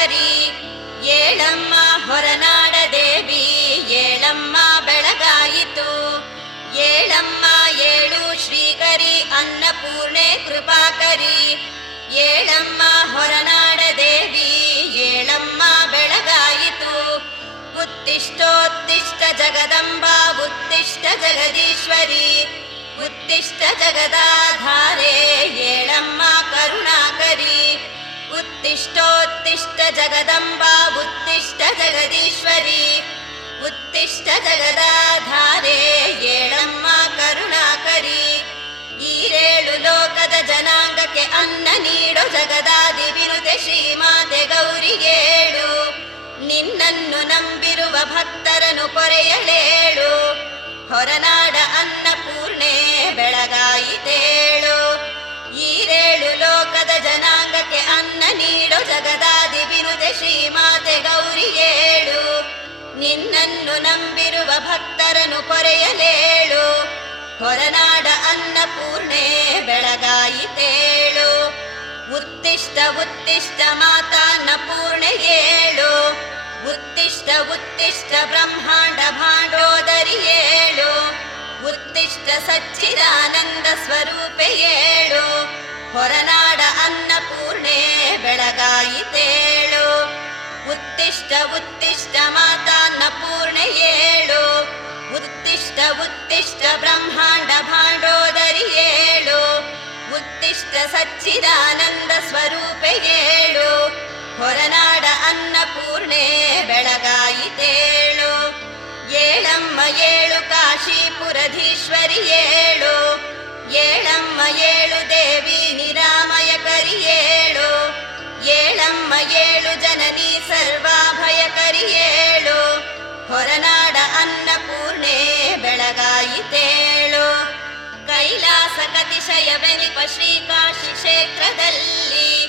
ಕರಿ. ಏಳಮ್ಮ ಹೊರನಾಡ ದೇವಿ ಏಳಮ್ಮ ಬೆಳಗಾಯಿತು. ಏಳಮ್ಮ ಏಳು ಶ್ರೀಕರಿ ಅನ್ನಪೂರ್ಣೆ ಕೃಪಾಕರಿ. ಏಳಮ್ಮ ಹೊರನಾಡ ದೇವಿ ಏಳಮ್ಮ ಬೆಳಗಾಯಿತು. ಉತ್ತಿಷ್ಟೋತ್ತಿಷ್ಟ ಜಗದಂಬಾ ಉತ್ತಿಷ್ಟ ಜಗದೀಶ್ವರಿ. ಉತ್ತಿಷ್ಟ ಜಗದಾಧಾರೆ ಏಳಮ್ಮ ಕರುಣಾಕರಿ. ಉತ್ತಿಷ್ಟೋತ್ತಿಷ್ಟ ಜಗದಂಬಾ ಉತ್ತಿಷ್ಟ ಜಗದೀಶ್ವರಿ. ಉತ್ತಿಷ್ಟ ಜಗದಾಧಾರೆ ಏಳಮ್ಮ ಕರುಣಾಕರಿ. ಈರೇಳು ಲೋಕದ ಜನಾಂಗಕ್ಕೆ ಅನ್ನ ನೀಡೋ ಜಗದಾದಿ ವಿನುತೆ ಶ್ರೀಮಾತೆ ಗೌರಿಗೇಳು. ನಿನ್ನನ್ನು ನಂಬಿರುವ ಭಕ್ತರನ್ನು ಪೊರೆಯಲೇಳು. ಹೊರನಾಡ ಅನ್ನಪೂರ್ಣೆ ಬೆಳಗಾಯಿತೇಳು. ಈರೇಳು ಲೋಕದ ಜನಾಂಗಕ್ಕೆ ಅನ್ನ ನೀಡೋ ಜಗದಾದಿ ವಿನುತೆ ಶ್ರೀಮಾತೆ ಗೌರಿಗೇಳು. ನಿನ್ನನ್ನು ನಂಬಿರುವ ಭಕ್ತರನ್ನು ಪೊರೆಯಲೇಳು. ಹೊರನಾಡ ಅನ್ನಪೂರ್ಣೆ ಬೆಳಗಾಯಿತೇಳು. ಉತ್ತಿಷ್ಟ ಉತ್ತಿಷ್ಟ ಮಾತಾನ್ನಪೂರ್ಣೆ ಏಳು. ಉತ್ತಿಷ್ಟ ಉತ್ತಿಷ್ಟ ಬ್ರಹ್ಮಾಂಡ ಭಾಂಡೋದರಿ ಏಳು. ಉತ್ತಿಷ್ಟ ಸಚ್ಚಿದಾನಂದ ಸ್ವರೂಪೆ ಏಳು. ಹೊರನಾಡ ಅನ್ನಪೂರ್ಣೆ ಬೆಳಗಾಯಿತೇಳು. ಉತ್ತಿಷ್ಟ ಉತ್ತಿಷ್ಟ ಮಾತಾನ್ನಪೂರ್ಣೆ ಏಳು. ಉತ್ತಿಷ್ಟ ಉತ್ತಿಷ್ಟ ಬ್ರಹ್ಮಾಂಡ ಭಾಂಡೋದರಿ ಏಳು. ಉತ್ತಿಷ್ಟ ಸಚ್ಚಿದಾನಂದ ಸ್ವರೂಪೆ ಏಳು. ಹೊರನಾಡ ಅನ್ನಪೂರ್ಣೆ ಬೆಳಗಾಯಿತೇಳು. ಏಳಮ್ಮ ಏಳು ಕಾಶೀಪುರಧೀಶ್ವರಿ ಏಳು. ಏಳಮ್ಮ ಏಳು ದೇವಿ ನಿರಾಮಯಕರಿ ಏಳು. ಏಳಮ್ಮ ಏಳು ಜನನಿ ಸರ್ವಾಭಯಕರಿ ಏಳು. ಹೊರನಾಡ ಅನ್ನಪೂರ್ಣೆ ಬೆಳಗಾಯಿತೇಳು. ಕೈಲಾಸ ಕತಿಶಯವೆನಿಪ ಶ್ರೀಕಾಶಿ ಕ್ಷೇತ್ರದಲ್ಲಿ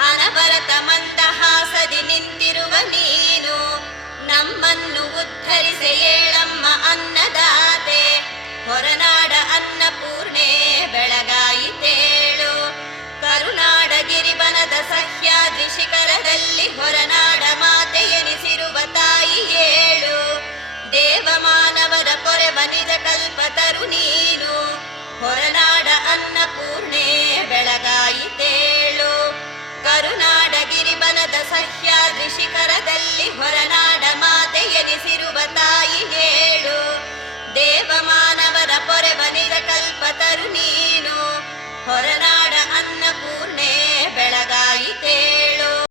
ಅನವರತ ಮಂದಹಾಸದಿ ನಿಂತಿರುವ ನೀನು. ನಮ್ಮನ್ನು ಉದ್ಧರಿಸೆ ಏಳಮ್ಮ ಅನ್ನದಾತೆ. ಹೊರನಾಡ ಅನ್ನಪೂರ್ಣೆ ಬೆಳಗಾಯಿತೇಳು. ಕರುನಾಡ ಗಿರಿಬನದ ಸಹ್ಯಾದ್ರಿ ಶಿಖರದಲ್ಲಿ ಹೊರನಾಡ ಮಾತೆ ಎನಿಸಿರುವ ತಾಯಿ ಏಳು. ದೇವಮಾನವರ ಪೊರೆವ ನಿಜ ಕಲ್ಪತರು ನೀನು. ಹೊರನಾಡ ಅನ್ನಪೂರ್ಣೆ ಬೆಳಗಾಯಿತೇಳು. ಕರುನಾಡ ಗಿರಿಬನದ ಸಹ್ಯಾದ್ರಿ ಶಿಖರದಲ್ಲಿ ಹೊರನಾಡ ಮಾತೆ ಎನಿಸಿರುವ ತಾಯಿ ಏಳು. ದೇವ